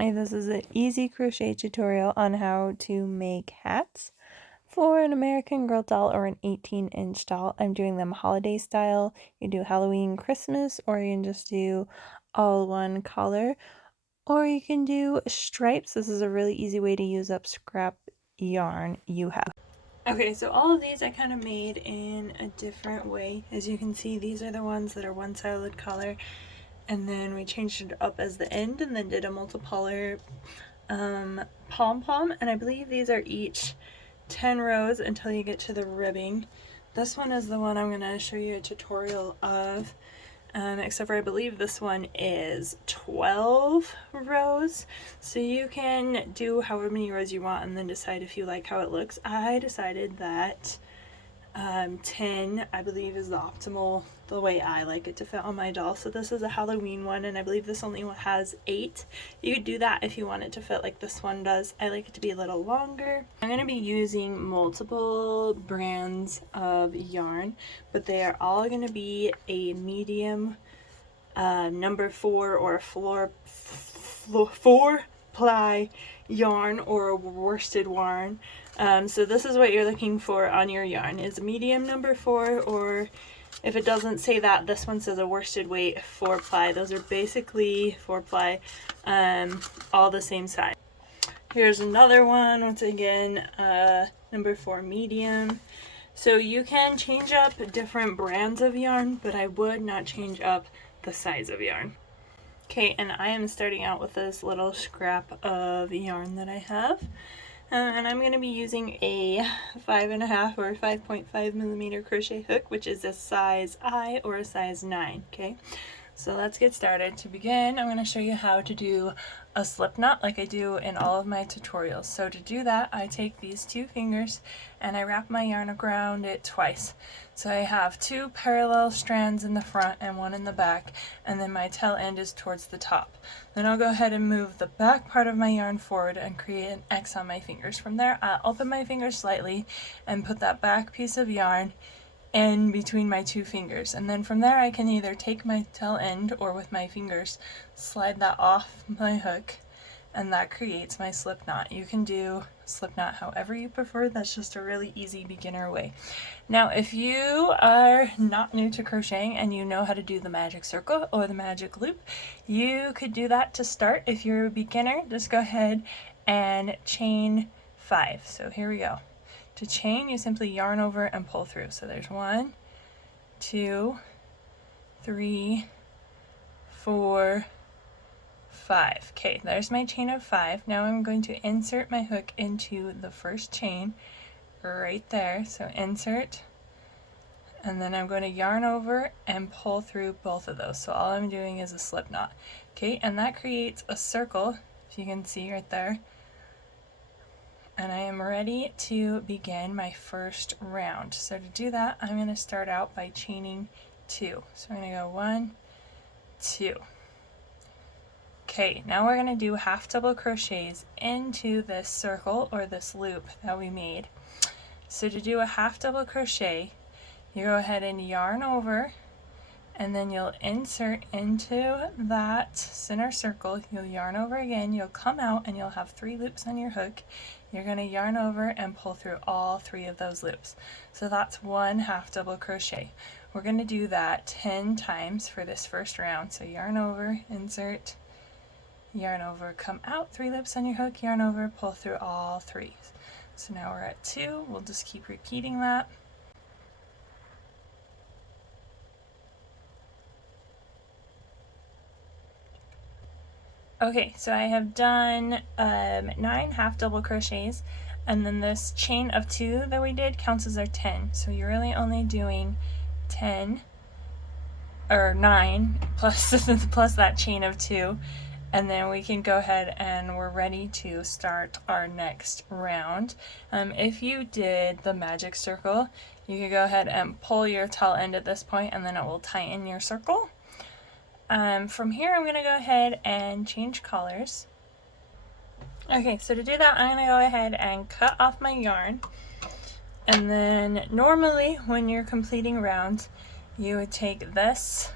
Hi, this is an easy crochet tutorial on how to make hats for an American Girl doll or an 18-inch doll. I'm doing them holiday style. You do Halloween, Christmas, or you can just do all one color, or you can do stripes. This is a really easy way to use up scrap yarn you have. Okay, so all of these I kind of made in a different way. As you can see, these are the ones that are one solid color, and then we changed it up as the end and then did a multicolor pom-pom, and I believe these are each 10 rows until you get to the ribbing. This one is the one I'm going to show you a tutorial of, except for I believe this one is 12 rows, so you can do however many rows you want and then decide if you like how it looks. I decided that 10 I believe is the optimal, the way I like it to fit on my doll. So this is a Halloween one, and I believe this only has 8. You could do that if you want it to fit like this one does. I like it to be a little longer. I'm going to be using multiple brands of yarn, but they are all going to be a medium number 4 or 4 ply yarn or a worsted yarn. So this is what you're looking for on your yarn, is a medium number 4, or if it doesn't say that, this one says a worsted weight 4 ply. Those are basically 4 ply, all the same size. Here's another one, once again, number 4 medium. So you can change up different brands of yarn, but I would not change up the size of yarn. Okay, and I am starting out with this little scrap of yarn that I have. And I'm going to be using a 5.5 or 5.5 millimeter crochet hook, which is a size I or a size 9. Okay, so let's get started. To begin, I'm going to show you how to do a slip knot like I do in all of my tutorials. So to do that, I take these 2 fingers and I wrap my yarn around it twice. So I have 2 parallel strands in the front and 1 in the back, and then my tail end is towards the top. Then I'll go ahead and move the back part of my yarn forward and create an X on my fingers. From there, I'll open my fingers slightly and put that back piece of yarn in between my 2 fingers, and then from there I can either take my tail end or with my fingers slide that off my hook, and that creates my slip knot. You can do slip knot however you prefer. That's just a really easy beginner way. Now if you are not new to crocheting and you know how to do the magic circle or the magic loop, you could do that to start. If you're a beginner, just go ahead and chain 5. So here we go. To chain, you simply yarn over and pull through. So there's 1, 2, 3, 4, 5. Okay, there's my chain of 5. Now I'm going to insert my hook into the first chain right there. So insert, and then I'm going to yarn over and pull through both of those. So all I'm doing is a slip knot. Okay, and that creates a circle, if you can see right there. And I am ready to begin my first round. So to do that, I'm going to start out by chaining 2. So I'm going to go 1, 2. Okay, now we're going to do half double crochets into this circle or this loop that we made. So to do a half double crochet, you go ahead and yarn over, and then you'll insert into that center circle. You'll yarn over again, you'll come out, and you'll have 3 loops on your hook. You're going to yarn over and pull through all 3 of those loops. So that's 1 half double crochet. We're going to do that 10 times for this first round. So yarn over, insert, yarn over, come out, 3 loops on your hook, yarn over, pull through all 3. So now we're at 2. We'll just keep repeating that. Okay, so I have done 9 half double crochets, and then this chain of 2 that we did counts as our 10. So you're really only doing 10 or 9 plus plus that chain of 2, and then we can go ahead and we're ready to start our next round. If you did the magic circle, you could go ahead and pull your tail end at this point, and then it will tighten your circle. From here I'm going to go ahead and change colors. Okay, so to do that I'm going to go ahead and cut off my yarn, and then normally when you're completing rounds you would take this,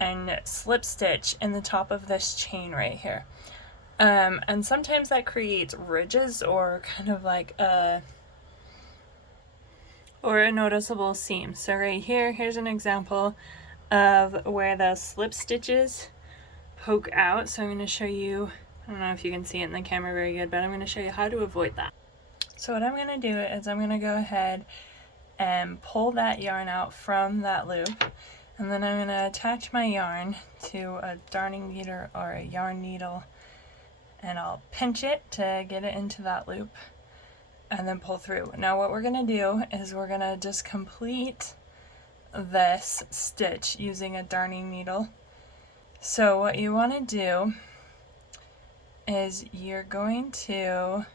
and slip stitch in the top of this chain right here. And sometimes that creates ridges or kind of like a noticeable seam. So right here, here's an example of where the slip stitches poke out. So I'm going to show you, I don't know if you can see it in the camera very good, but I'm going to show you how to avoid that. So what I'm going to do is I'm going to go ahead and pull that yarn out from that loop, and then I'm going to attach my yarn to a darning needle or a yarn needle, and I'll pinch it to get it into that loop and then pull through. Now what we're going to do is we're going to just complete this stitch using a darning needle. So what you want to do is you're going to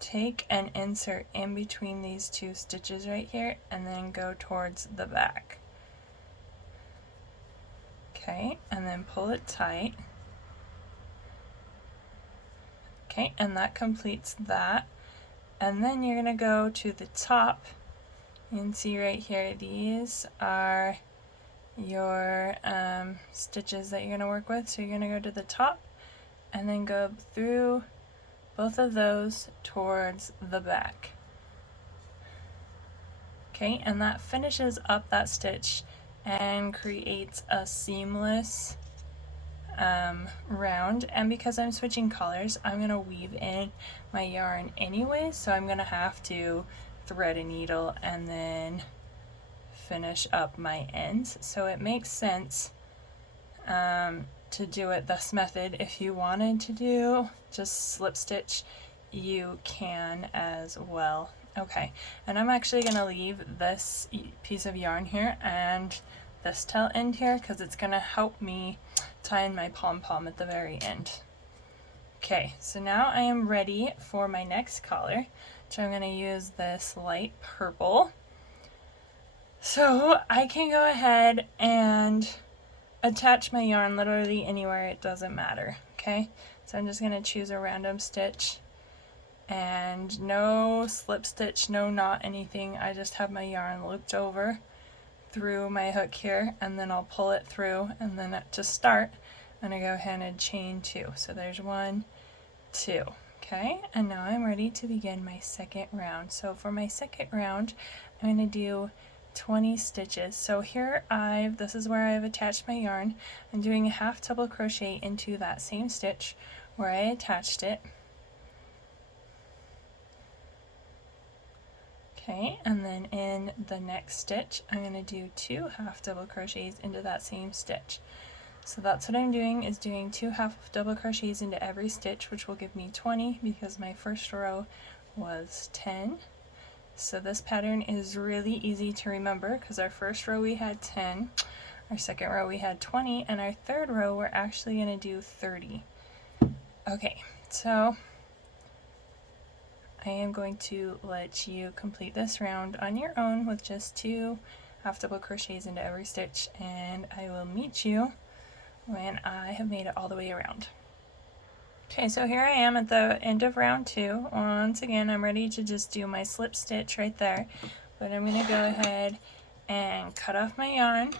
take and insert in between these two stitches right here and then go towards the back. Okay, and then pull it tight. Okay, and that completes that. And then you're going to go to the top. You can see right here, these are your stitches that you're going to work with. So you're going to go to the top and then go through both of those towards the back. Okay, and that finishes up that stitch and creates a seamless round. And because I'm switching colors, I'm going to weave in my yarn anyway, so I'm going to have to thread a needle and then finish up my ends. So it makes sense to do it this method. If you wanted to do just slip stitch, you can as well. Okay, and I'm actually going to leave this piece of yarn here and this tail end here because it's going to help me tie in my pom-pom at the very end. Okay, so now I am ready for my next color, so I'm going to use this light purple. So I can go ahead and attach my yarn literally anywhere, it doesn't matter. Okay, so I'm just going to choose a random stitch and no slip stitch, no knot, anything. I just have my yarn looped over through my hook here, and then I'll pull it through, and then to start I'm going to go ahead and chain 2. So there's 1, 2. Okay, and now I'm ready to begin my second round. So for my second round, I'm going to do 20 stitches. So here this is where I've attached my yarn. I'm doing a half double crochet into that same stitch where I attached it. Okay, and then in the next stitch, I'm going to do 2 half double crochets into that same stitch. So that's what I'm doing, is doing 2 half double crochets into every stitch, which will give me 20 because my first row was 10. So this pattern is really easy to remember because our first row we had 10, our second row we had 20, and our third row we're actually going to do 30. Okay, so I am going to let you complete this round on your own with just 2 half double crochets into every stitch, and I will meet you when I have made it all the way around. Okay, so here I am at the end of round 2. Once again, I'm ready to just do my slip stitch right there, but I'm going to go ahead and cut off my yarn,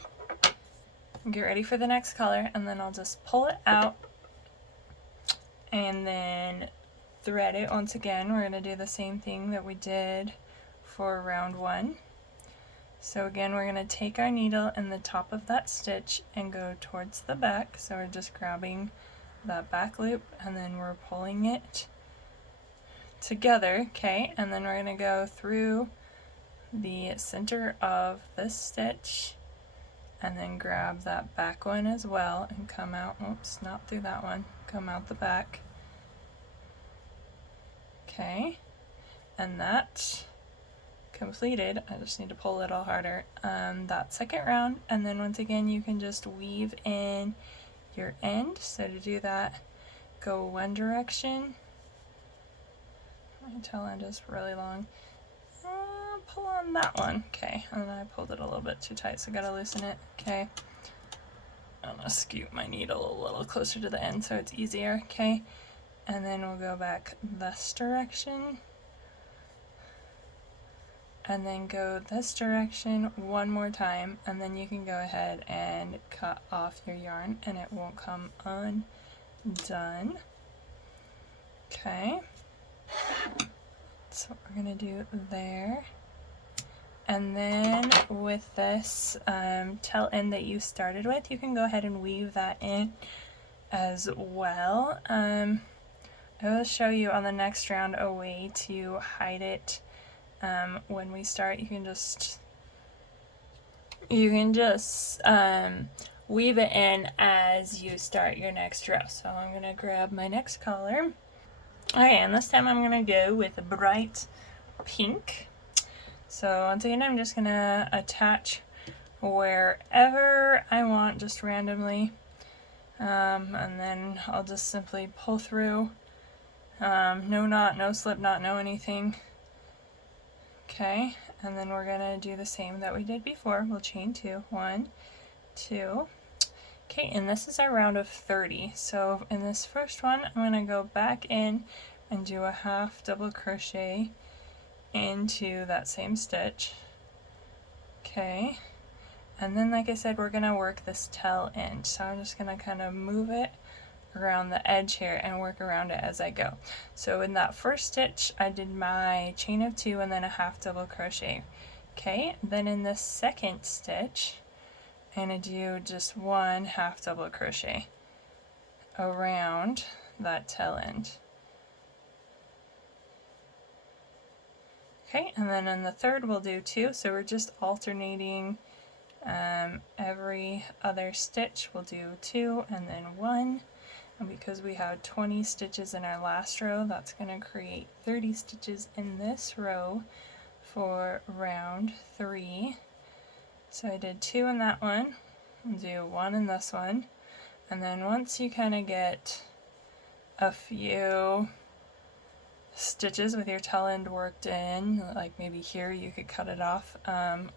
get ready for the next color, and then I'll just pull it out and then thread it. Once again, we're going to do the same thing that we did for round 1. So again, we're going to take our needle in the top of that stitch and go towards the back. So we're just grabbing that back loop and then we're pulling it together. Okay, and then we're going to go through the center of this stitch and then grab that back one as well and come out, oops, not through that one, come out the back. Okay, and that completed. I just need to pull a little harder. That second round, and then once again you can just weave in your end. So to do that, go one direction. My tail end is really long. Pull on that one. Okay, and then I pulled it a little bit too tight, so I gotta loosen it. Okay, I'm gonna scoot my needle a little closer to the end so it's easier. Okay, and then we'll go back this direction and then go this direction one more time, and then you can go ahead and cut off your yarn and it won't come done. Okay, that's what we're gonna do there. And then with this tail end that you started with, you can go ahead and weave that in as well. I will show you on the next round a way to hide it. When we start, you can just weave it in as you start your next row. So I'm going to grab my next color. Okay, and this time I'm going to go with a bright pink. So once again, I'm just going to attach wherever I want, just randomly. And then I'll just simply pull through. No knot, no slip knot, no anything. Okay, and then we're gonna do the same that we did before. We'll chain 2, 1, 2. Okay, and this is our round of 30. So in this first one, I'm gonna go back in and do a half double crochet into that same stitch. Okay, and then like I said, we're gonna work this tail end. So I'm just gonna kind of move it around the edge here and work around it as I go. So in that first stitch, I did my chain of 2 and then a half double crochet. Okay, then in the second stitch, I'm gonna do just 1 half double crochet around that tail end. Okay, and then in the third we'll do 2, so we're just alternating every other stitch. We'll do 2 and then 1. And because we have 20 stitches in our last row, that's going to create 30 stitches in this row for round 3. So I did 2 in that one, and do 1 in this one, and then once you kind of get a few stitches with your tail end worked in, like maybe here, you could cut it off,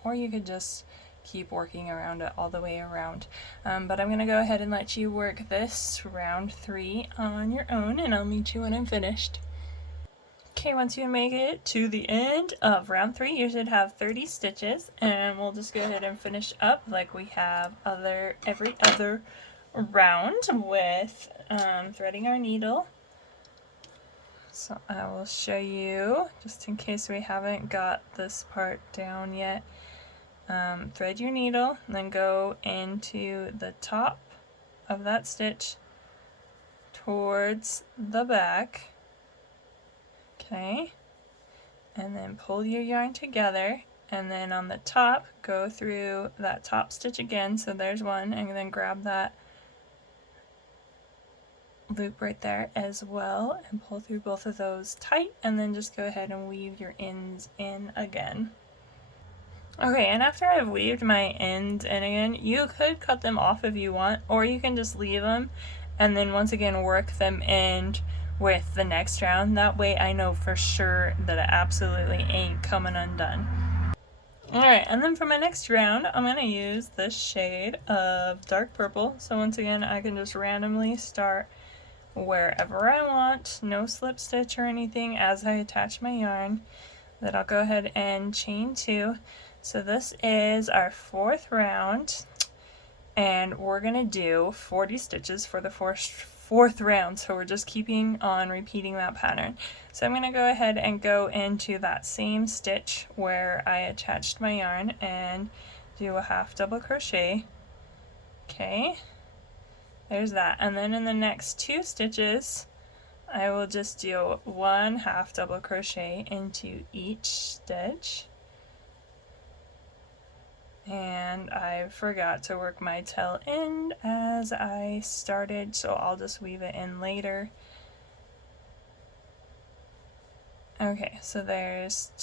or you could just keep working around it all the way around. But I'm going to go ahead and let you work this round 3 on your own, and I'll meet you when I'm finished. Okay, once you make it to the end of round 3, you should have 30 stitches, and we'll just go ahead and finish up like we have every other round with threading our needle. So I will show you, just in case we haven't got this part down yet. Thread your needle, and then go into the top of that stitch towards the back. Okay, and then pull your yarn together, and then on the top, go through that top stitch again. So there's one, and then grab that loop right there as well, and pull through both of those tight, and then just go ahead and weave your ends in again. Okay, and after I've weaved my ends in again, you could cut them off if you want, or you can just leave them and then once again work them in with the next round. That way I know for sure that it absolutely ain't coming undone. Alright, and then for my next round, I'm going to use this shade of dark purple. So once again, I can just randomly start wherever I want, no slip stitch or anything as I attach my yarn. Then I'll go ahead and chain 2. So this is our 4th round, and we're going to do 40 stitches for the fourth round, so we're just keeping on repeating that pattern. So I'm going to go ahead and go into that same stitch where I attached my yarn and do a half double crochet. Okay, there's that, and then in the next 2 stitches I will just do 1 half double crochet into each stitch. And I forgot to work my tail end as I started, so I'll just weave it in later. Okay, so there's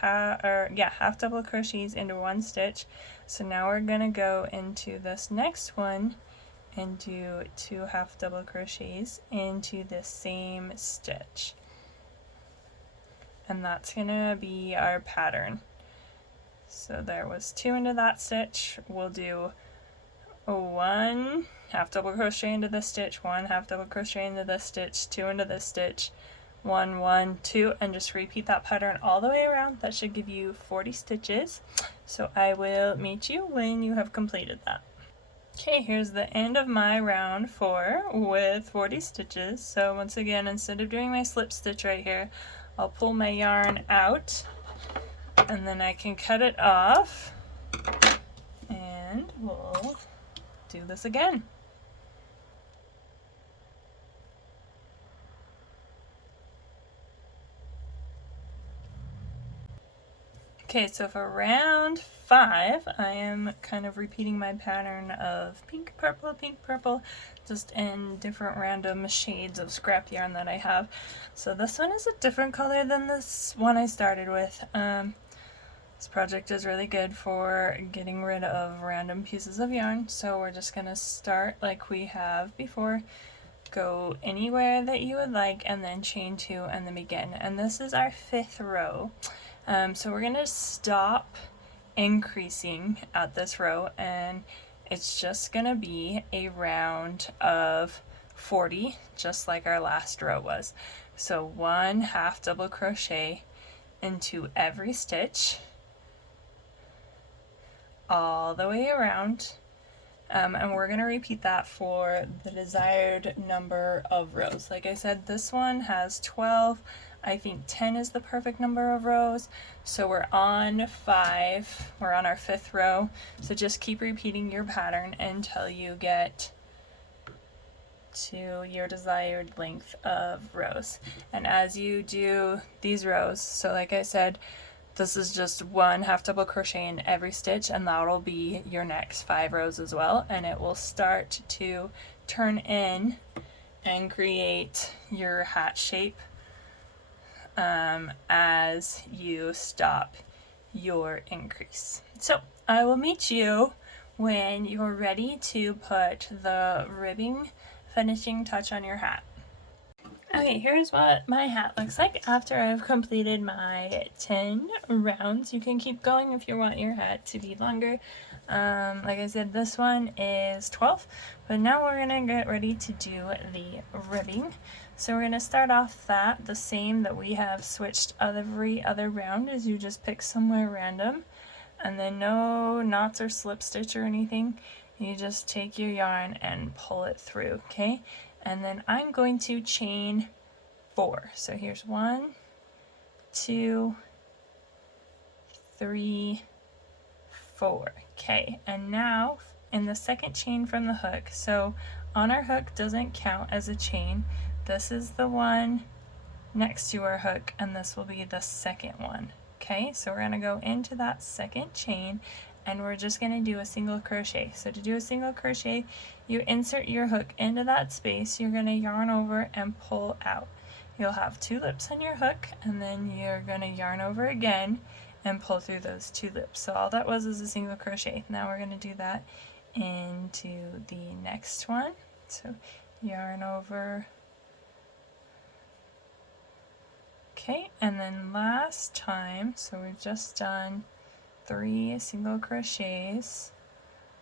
half double crochets into 1 stitch. So now we're gonna go into this next one and do 2 half double crochets into the same stitch. And that's gonna be our pattern. So there was 2 into that stitch. We'll do 1 half double crochet into this stitch, 1 half double crochet into this stitch, 2 into this stitch, 1, 1, 2, and just repeat that pattern all the way around. That should give you 40 stitches. So I will meet you when you have completed that. Okay, here's the end of my round 4 with 40 stitches. So once again, instead of doing my slip stitch right here, I'll pull my yarn out and then I can cut it off and we'll do this again. Okay, so for round 5, I am kind of repeating my pattern of pink, purple, just in different random shades of scrap yarn that I have. So this one is a different color than this one I started with. This project is really good for getting rid of random pieces of yarn, so we're just going to start like we have before. Go anywhere that you would like and then chain 2 and then begin. And this is our 5th row. So we're going to stop increasing at this row and it's just going to be a round of 40 just like our last row was. So 1 half double crochet into every stitch all the way around. And we're going to repeat that for the desired number of rows. Like I said, this one has 12. I think 10 is the perfect number of rows. So we're on 5. We're on our 5th row. So just keep repeating your pattern until you get to your desired length of rows. And as you do these rows, so like I said, this is just 1 half double crochet in every stitch and that'll be your next 5 rows as well, and it will start to turn in and create your hat shape as you stop your increase. So I will meet you when you're ready to put the ribbing finishing touch on your hat. Okay, here's what my hat looks like after I've completed my 10 rounds. You can keep going if you want your hat to be longer. Like I said, this one is 12, but now we're gonna get ready to do the ribbing. So we're gonna start off that the same that we have switched every other round, is you just pick somewhere random and then no knots or slip stitch or anything. You just take your yarn and pull it through, okay? And then I'm going to chain 4. So here's 1, 2, 3, 4. Okay, and now in the second chain from the hook, so on our hook doesn't count as a chain. This is the one next to our hook, and this will be the second one. Okay, so we're going to go into that second chain and we're just going to do a single crochet. So to do a single crochet, you insert your hook into that space, you're going to yarn over and pull out. You'll have 2 loops on your hook and then you're going to yarn over again and pull through those 2 loops. So all that was is a single crochet. Now we're going to do that into the next one. So yarn over. Okay, and then last time, so we've just done 3 single crochets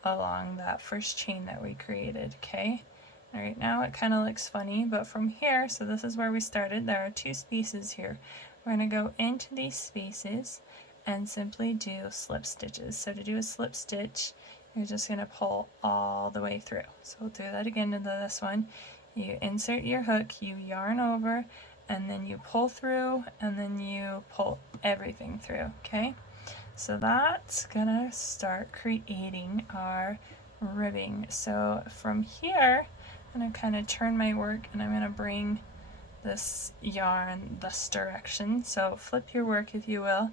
along that first chain that we created, okay? All right, now it kind of looks funny, but from here, so this is where we started, there are 2 spaces here. We're going to go into these spaces and simply do slip stitches. So to do a slip stitch, you're just going to pull all the way through. So we'll do that again into this one. You insert your hook, you yarn over, and then you pull through, and then you pull everything through, okay? So that's gonna start creating our ribbing. So from here, I'm gonna kind of turn my work and I'm gonna bring this yarn this direction. So flip your work if you will.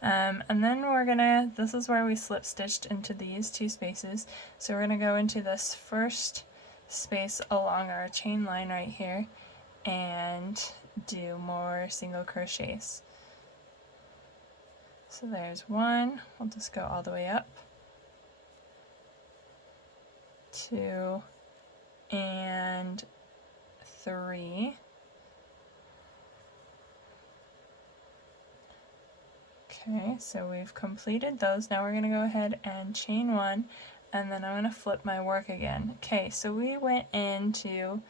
And then we're gonna, this is where we slip stitched into these 2 spaces. So we're gonna go into this first space along our chain line right here and do more single crochets. So there's 1, we'll just go all the way up, 2, and 3. Okay, so we've completed those. Now we're going to go ahead and chain 1, and then I'm going to flip my work again. Okay, so we went into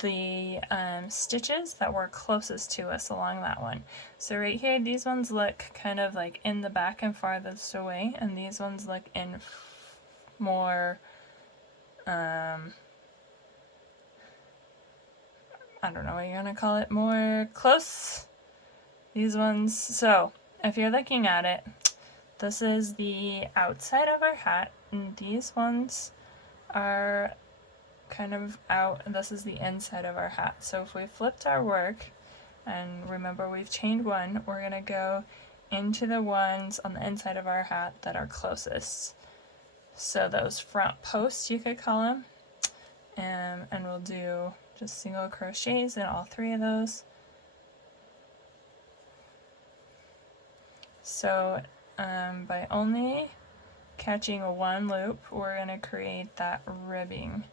the stitches that were closest to us along that one. So right here, these ones look kind of like in the back and farthest away, and these ones look in more I don't know what you're gonna call it, more close. These ones, so if you're looking at it, this is the outside of our hat, and these ones are kind of out, and this is the inside of our hat. So if we flipped our work, and remember we've chained one, we're gonna go into the ones on the inside of our hat that are closest. So those front posts, you could call them, and we'll do just single crochets in all 3 of those. So by only catching one loop, we're going to create that ribbing.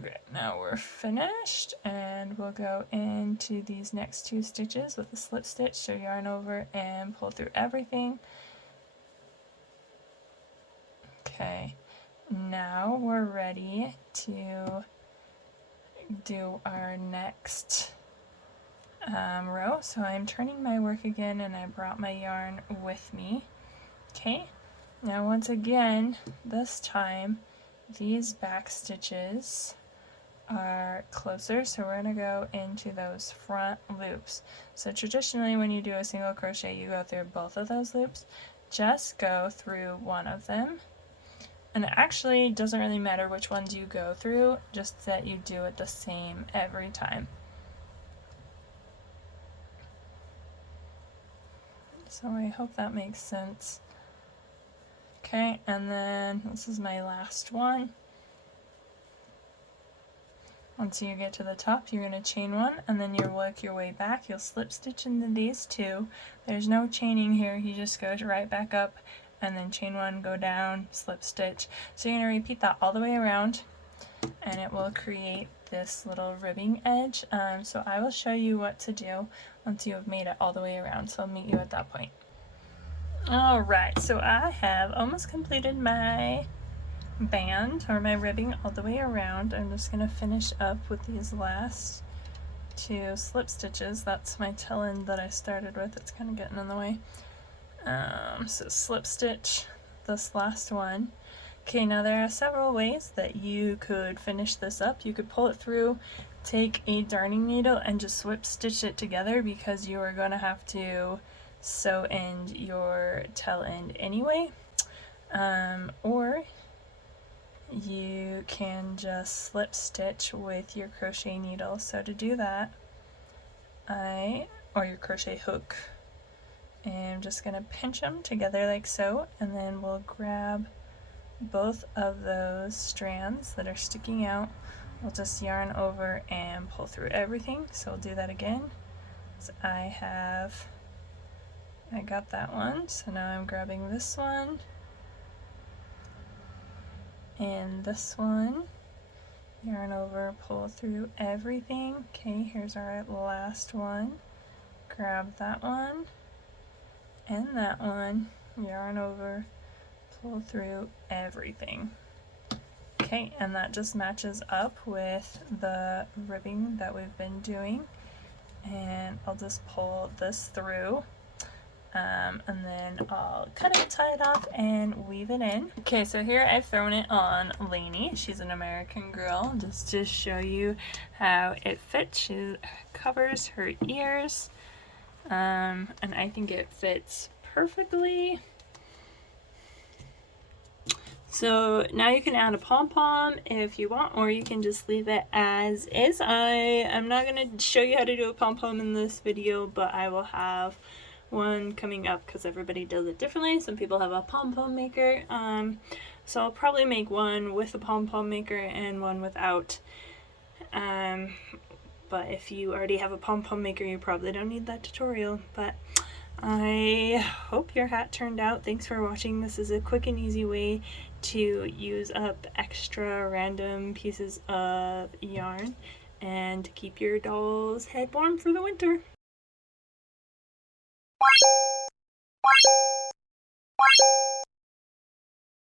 Okay, now we're finished, and we'll go into these next 2 stitches with a slip stitch, so yarn over and pull through everything. Okay, now we're ready to do our next row. So I'm turning my work again, and I brought my yarn with me. Okay, now once again, this time these back stitches are closer, so we're going to go into those front loops. So traditionally when you do a single crochet, you go through both of those loops. Just go through one of them, and it actually doesn't really matter which ones you go through, just that you do it the same every time. So I hope that makes sense. Okay, and then this is my last one. Once you get to the top, you're going to chain one, and then you'll work your way back. You'll slip stitch into these 2. There's no chaining here, you just go right back up and then chain one, go down, slip stitch. So you're going to repeat that all the way around, and it will create this little ribbing edge. So I will show you what to do once you have made it all the way around, so I'll meet you at that point. Alright, so I have almost completed my band, or my ribbing, all the way around. I'm just going to finish up with these last 2 slip stitches. That's my tail end that I started with. It's kind of getting in the way. So slip stitch this last one. Okay, now there are several ways that you could finish this up. You could pull it through, take a darning needle, and just slip stitch it together, because you are going to have to sew in your tail end anyway. Or you can just slip stitch with your crochet needle. So to do that, or your crochet hook, I'm just going to pinch them together like so, and then we'll grab both of those strands that are sticking out. We'll just yarn over and pull through everything. So we'll do that again. So I got that one, so now I'm grabbing this one and this one, yarn over, pull through everything. Okay, here's our last one. Grab that one and that one, yarn over, pull through everything. Okay, and that just matches up with the ribbing that we've been doing. And I'll just pull this through, and then I'll cut it, tie it off, and weave it in. Okay, so here I've thrown it on Lainey. She's an American girl, just to show you how it fits. She covers her ears, and I think it fits perfectly. So now you can add a pom-pom if you want, or you can just leave it as is. I'm not going to show you how to do a pom-pom in this video, but I will have one coming up because everybody does it differently. Some people have a pom-pom maker, so I'll probably make one with a pom-pom maker and one without. But if you already have a pom-pom maker, you probably don't need that tutorial. But I hope your hat turned out. Thanks for watching. This is a quick and easy way to use up extra random pieces of yarn and keep your doll's head warm for the winter.